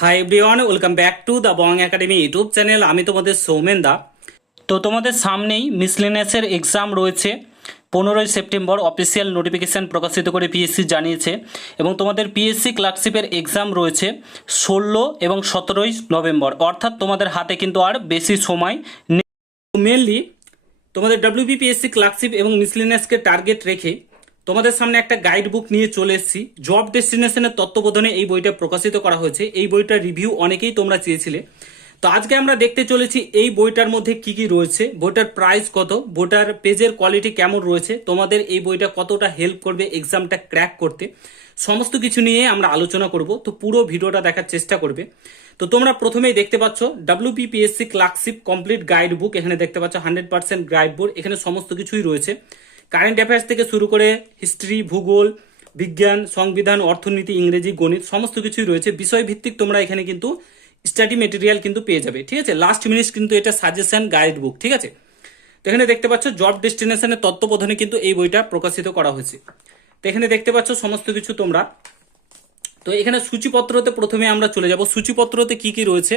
Hi everyone welcome back to the Bong academy YouTube channel আমি তোমাদের সৌমেন দা। তো তোমাদের সামনেই মিসলেনিয়াসের এক্সাম রয়েছে। পনেরোই সেপ্টেম্বর অফিসিয়াল নোটিফিকেশান প্রকাশিত করে পিএসসি জানিয়েছে এবং তোমাদের পিএসসি ক্লার্কশিপের এক্সাম রয়েছে ষোলো এবং সতেরোই নভেম্বর। অর্থাৎ তোমাদের হাতে কিন্তু আর বেশি সময় নেই। মেনলি তোমাদের ডাব্লিউবিপিএসসি ক্লার্কশিপ এবং মিসলেনিয়াসকে টার্গেট রেখে তোমাদের সামনে একটা গাইড বুক নিয়ে চলে এসেছি। জব ডেস্টিনেশনের তত্ত্ববোধনে এই বইটা প্রকাশিত করা হয়েছে। এই বইটার রিভিউ অনেকেই তোমরা চেয়েছিলে। তো আজকে আমরা দেখতে চলেছি এই বইটার মধ্যে কি কি রয়েছে, বইটার প্রাইস কত, বইটার পেজের কোয়ালিটি কেমন রয়েছে, তোমাদের এই বইটা কতটা হেল্প করবে এক্সামটা ক্র্যাক করতে। সমস্ত কিছু নিয়ে আমরা আলোচনা করব, তো পুরো ভিডিওটা দেখার চেষ্টা করবে। তো তোমরা প্রথমেই দেখতে পাচ্ছ WPPSC clerkship complete guide book এখানে দেখতে পাচ্ছ হান্ড্রেড পার্সেন্ট গাইড বুক এখানে সমস্ত কিছুই রয়েছে। কারেন্ট অ্যাফেয়ার্স থেকে শুরু করে হিস্ট্রি ভূগোল, বিজ্ঞান, সংবিধান, অর্থনীতি, ইংরেজি, গণিত, সমস্ত কিছুই রয়েছে। বিষয়ভিত্তিক তোমরা এখানে কিন্তু স্টাডি মেটেরিয়াল কিন্তু পেয়ে যাবে, ঠিক আছে? লাস্ট মিনিট কিন্তু এটা সাজেশন গাইড বুক ঠিক আছে? তো এখানে দেখতে পাচ্ছ জব ডেস্টিনেশনের তত্ত্ববোধনে কিন্তু এই বইটা প্রকাশিত করা হয়েছে। তো এখানে দেখতে পাচ্ছ, সমস্ত কিছু তোমরা। তো এখানে সূচিপত্রতে প্রথমে আমরা চলে যাব। সূচিপত্রতে কি কি রয়েছে?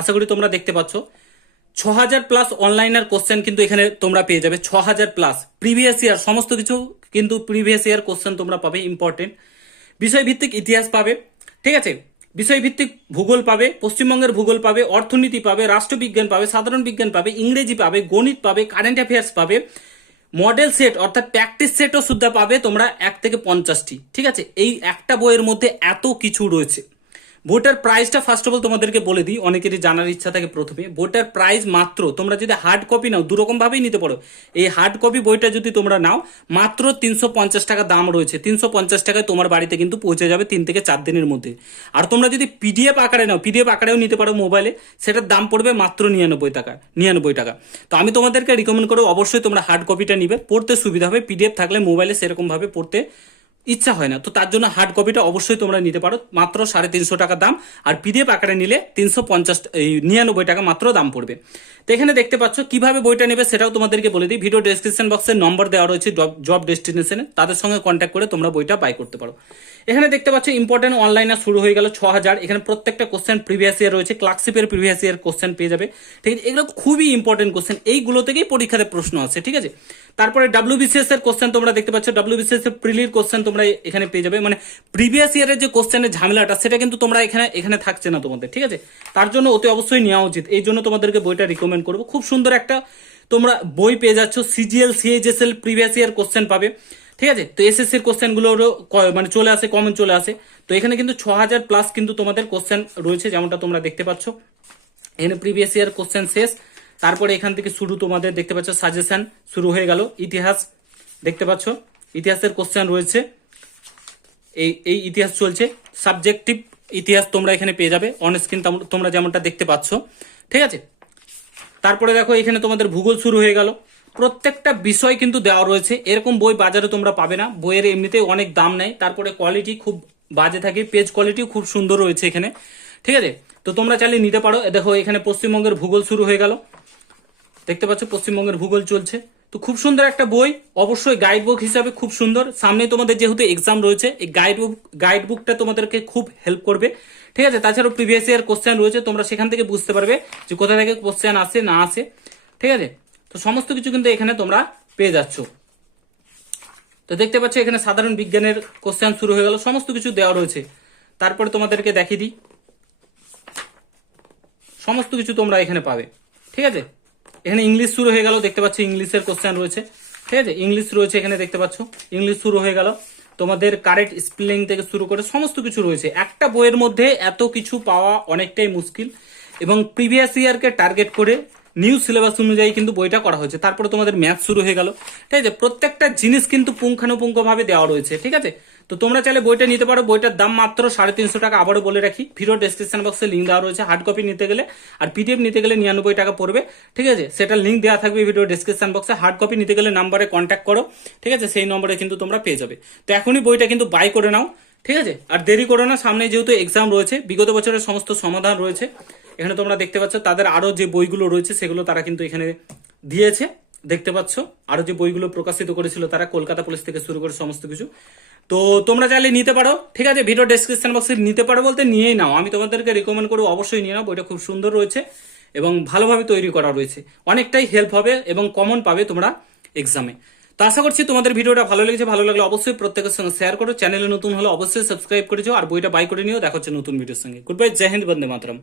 আশা করি তোমরা দেখতে পাচ্ছ। ছ প্লাস অনলাইনের কোশ্চেন কিন্তু এখানে তোমরা পেয়ে যাবে। ছ হাজার প্লাস প্রিভিয়াস ইয়ার সমস্ত কিছু কিন্তু প্রিভিয়াস ইয়ার কোশ্চেন তোমরা পাবে ইম্পর্টেন্ট বিষয়ভিত্তিক ইতিহাস পাবে, ঠিক আছে? বিষয়ভিত্তিক ভূগোল পাবে, পশ্চিমবঙ্গের ভূগোল পাবে, অর্থনীতি পাবে, রাষ্ট্রবিজ্ঞান পাবে, সাধারণ বিজ্ঞান পাবে, ইংরেজি পাবে, গণিত পাবে কারেন্ট অ্যাফেয়ার্স পাবে মডেল সেট অর্থাৎ প্র্যাকটিস সেটও সুদ্ধা পাবে তোমরা এক থেকে পঞ্চাশটি, ঠিক আছে? এই একটা বইয়ের মধ্যে এত কিছু রয়েছে। বইটার প্রাইসটা ফার্স্ট অফ অল তোমাদেরকে বলে দিই, অনেকেরই জানার ইচ্ছা থাকে প্রথমে। বইটার প্রাইস মাত্র, তোমরা যদি হার্ড কপি নাও, দুরকম ভাবেই নিতে পারো। এই হার্ড কপি বইটা যদি তোমরা নাও, মাত্র তিনশো পঞ্চাশ টাকা দাম রয়েছে। তিনশো পঞ্চাশ টাকায় তোমার বাড়িতে কিন্তু পৌঁছে যাবে তিন থেকে চার দিনের মধ্যে। আর তোমরা যদি পিডিএফ আকারে নাও পিডিএফ আকারেও নিতে পারো মোবাইলে সেটার দাম পড়বে মাত্র নিরানব্বই টাকা নিরানব্বই টাকা। তো আমি তোমাদেরকে রিকমেন্ড করব, অবশ্যই তোমরা হার্ড কপিটা নিবে, পড়তে সুবিধা হবে। পিডিএফ থাকলে মোবাইলে সেরকমভাবে পড়তে ইচ্ছা হয় না। তো তার জন্য হার্ড কপিটা অবশ্যই তোমরা নিতে পারো। মাত্র সাড়ে তিনশো টাকা দাম। আর পিডিএফ আকারে নিলে তিনশো পঞ্চাশ নিরানব্বই টাকা মাত্র দাম পড়বে। তো এখানে দেখতে পাচ্ছ কীভাবে বইটা নেবে সেটাও তোমাদেরকে বলে দিই। ভিডিও ডেসক্রিপশন বক্সের নম্বর দেওয়া রয়েছে জব ডেস্টিনেশনে তাদের সঙ্গে কন্ট্যাক্ট করে তোমরা বইটা বাই করতে পারো। এখানে দেখতে পাচ্ছ ইম্পর্টেন্ট অনলাইনে শুরু হয়ে গেল ছ হাজার এখানে প্রত্যেকটা কোশ্চেন প্রিভিয়াস ইয়ার রয়েছে। ক্লার্কশিপের প্রিভিয়াস ইয়ার কোশ্চেন পেয়ে যাবে। ঠিক আছে? এগুলো খুবই ইম্পর্টেন্ট কোশ্চেন এইগুলো থেকেই পরীক্ষাতে প্রশ্ন আছে ঠিক আছে? তারপরে ডাব্লিউবিসিএস এর কোশ্চেন তোমরা দেখতে পাচ্ছ। ডাব্লিউবিসিএস এর প্রিলির কোশ্চেন তোমরা এখানে পেয়ে যাবে। মানে প্রিভিয়াস ইয়ারের যে কোশ্চেনের ঝামেলাটা, সেটা কিন্তু তোমরা এখানে এখানে থাকছে না তোমাদের, ঠিক আছে? তার জন্য অতি অবশ্যই নেওয়া উচিত। এই জন্য তোমাদেরকে বইটা রিকমেন্ড করব। খুব সুন্দর একটা তোমরা বই পেয়ে যাচ্ছ। CGL CHSL previous year question পাবে, ঠিক আছে? তো এসএসসির কোশ্চেনগুলোরও মানে চলে আসে কমন চলে আসে। তো এখানে কিন্তু ছ হাজার প্লাস কিন্তু তোমাদের কোশ্চেন রয়েছে, যেমনটা তোমরা দেখতে পাচ্ছ। এখানে প্রিভিয়াস ইয়ার কোশ্চেন শেষ। তারপরে এখান থেকে শুরু তোমাদের দেখতে পাচ্ছ সাজেশন শুরু হয়ে গেল। ইতিহাস দেখতে পাচ্ছ। ইতিহাসের কোশ্চেন রয়েছে। এই এই ইতিহাস চলছে। সাবজেক্টিভ ইতিহাস তোমরা এখানে পেয়ে যাবে। অন স্ক্রিন তোমরা যেমনটা দেখতে পাচ্ছ। ঠিক আছে? তারপরে দেখো, এখানে তোমাদের ভূগোল শুরু হয়ে গেল। প্রত্যেকটা বিষয় কিন্তু দেওয়া রয়েছে। এরকম বই বাজারে তোমরা পাবে না। বইয়ের এমনিতেই অনেক দাম নেয়। তারপরে কোয়ালিটি খুব বাজে থাকে। পেজ কোয়ালিটিও খুব সুন্দর রয়েছে এখানে। ঠিক আছে? তো তোমরা চাইলে নিতে পারো। দেখো, এখানে পশ্চিমবঙ্গের ভূগোল শুরু হয়ে গেল। দেখতে পাচ্ছ, পশ্চিমবঙ্গের ভূগোল চলছে। তো খুব সুন্দর একটা বই। অবশ্যই গাইড বুক হিসাবে খুব সুন্দর। সামনে তোমাদের যেহেতু এক্সাম রয়েছে, এই গাইড বুক গাইড বুকটা তোমাদেরকে খুব হেল্প করবে। ঠিক আছে? তাছাড়াও প্রিভিয়াস ইয়ার কোশ্চেন রয়েছে, তোমরা সেখান থেকে বুঝতে পারবে যে কোথা থেকে কোশ্চেন আসে, না আসে। ঠিক আছে? তো সমস্ত কিছু কিন্তু এখানে তোমরা পেয়ে যাচ্ছ। তো দেখতে পাচ্ছ, এখানে সাধারণ বিজ্ঞানের কোশ্চেন শুরু হয়ে গেল। সমস্ত কিছু দেওয়া রয়েছে। তারপরে তোমাদেরকে দেখিয়ে দিই। সমস্ত কিছু তোমরা এখানে পাবে। ঠিক আছে? এখানে ইংলিশ শুরু হয়ে গেল, দেখতে পাচ্ছ ইংলিশের কোশ্চেন রয়েছে। ঠিক আছে? ইংলিশ রয়েছে এখানে, দেখতে পাচ্ছ। ইংলিশ শুরু হয়ে গেল। তোমাদের কারেক্ট স্পেলিং থেকে শুরু করে সমস্ত কিছু রয়েছে। একটা বইয়ের মধ্যে এত কিছু পাওয়া অনেকটাই মুশকিল এবং প্রিভিয়াস ইয়ারকে টার্গেট করে নিউ সিলেবাস অনুযায়ী কিন্তু বইটা করা হয়েছে। তারপরে তোমাদের ম্যাথ শুরু হয়ে গেল। ঠিক আছে? প্রত্যেকটা জিনিস কিন্তু পুঙ্খানুপুঙ্খভাবে দেওয়া রয়েছে। ঠিক আছে? তো তোমরা চাইলে বইটা নিতে পারো। বইটার দাম মাত্র সাড়ে তিনশো টাকা। আবারও বলে রাখি, ভিডিও ডেসক্রিপশন বক্সে লিঙ্ক দেওয়া রয়েছে। হার্ড কপি নিতে গেলে আর পিডিএফ নিতে গেলে নিরানব্বই টাকা পড়বে। ঠিক আছে? সেটা লিঙ্ক দেওয়া থাকবে ভিডিও ডেসক্রিপশন বক্সে হার্ড কপি নিতে গেলে নাম্বারে কন্ট্যাক্ট করো। ঠিক আছে? সেই নম্বরে কিন্তু তোমরা পেয়ে যাবে। তো এখনই বইটা কিন্তু বাই করে নাও। ঠিক আছে? আর দেরি করো না, সামনে যেহেতু এক্সাম রয়েছে, বিগত বছরের সমস্ত সমাধান রয়েছে। এখানে তোমরা দেখতে পাচ্ছ, তাদের আরও যে বইগুলো রয়েছে, সেগুলো তারা কিন্তু এখানে দিয়েছে। দেখতে পাচ্ছ? আরও যে বইগুলো প্রকাশিত করেছিল তারা কলকাতা পুলিশ থেকে শুরু করে সমস্ত কিছু। তো তোমরা চাইলে নিতে পারো। ঠিক আছে ভিডিও ডেসক্রিপশন বক্সে নিতে পারো বলতে নিয়েই নাও। আমি তোমাদেরকে রিকমেন্ড করব অবশ্যই নিয়ে নাও, বইটা খুব সুন্দর রয়েছে এবং ভালোভাবে তৈরি করা রয়েছে। অনেকটাই হেল্প হবে এবং কমন পাবে তোমরা এক্সামে তো আশা করছি তোমাদের ভিডিওটা ভালো লেগেছে। ভালো লাগলে অবশ্যই প্রত্যেকের সঙ্গে শেয়ার করো। চ্যানেলে নতুন হলে অবশ্যই সাবস্ক্রাইব করেছ আর বইটা বাই করে নিও। দেখা নতুন ভিডিওর সঙ্গে। Good bye Jai Hind Bande Mataram